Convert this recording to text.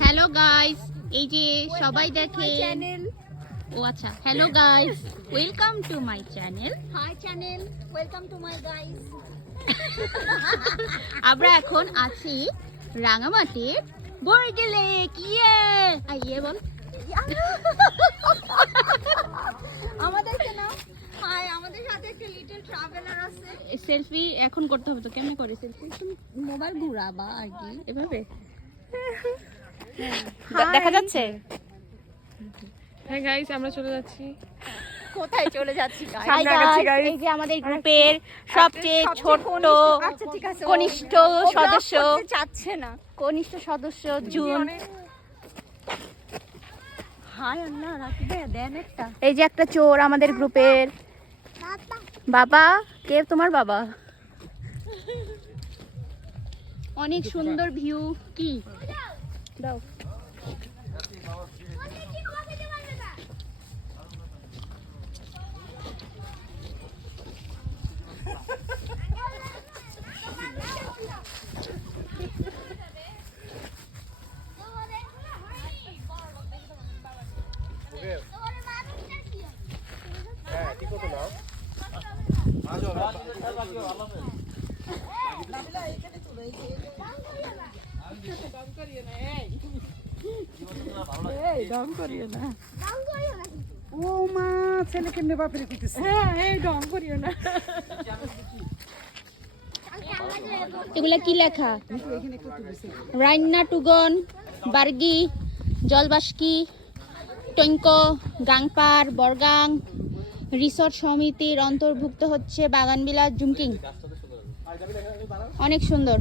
Hello guys এই যে সবাই দেখে। চ্যানেল ও আচ্ছা। Hello guys welcome to my channel hi channel welcome to my guys আমরা এখন আছি রাঙামাটির বরগেলে ইয়ে ইয়ে বল আমাদেরকে না হাই আমাদের সাথে একটা লিটল ট্রাভেলার আছে সেলফি এখন করতে হবে তো কেমনে করে সেলফি? মোবাইল ঘুরাবা আর কি। এভাবে? দেখা যাচ্ছে? হ্যাঁ গাইস আমরা চলে যাচ্ছি। কোথায় চলে যাচ্ছি। এই যে আমাদের গ্রুপের সবচেয়ে সবচেয়ে ছোট কনিষ্ঠ- আচ্ছা ঠিক আছে কনিষ্ঠ সদস্য। চাচ্ছে না। কনিষ্ঠ সদস্য জুন। হাই আল্লাহ রাখবে দেন একটা। এই যে একটা চোর আমাদের গ্রুপের। বাবা কে তোমার বাবা? অনেক সুন্দর ভিউ। কি? দাও। হ্যাঁ ঠিক মতো নাও? ও মা ছেলে কেমনে বাপরে কইতেছে হ্যাঁ এই ডং করিও না। এগুলা কি লেখা? রান্না টুগন বার্গি জলবাস্কি টৈঙ্ক গাংপার বরগাং রিসর্ট সমিতির অন্তর্ভুক্ত হচ্ছে বাগানবিলাস জুমকিং। অনেক সুন্দর।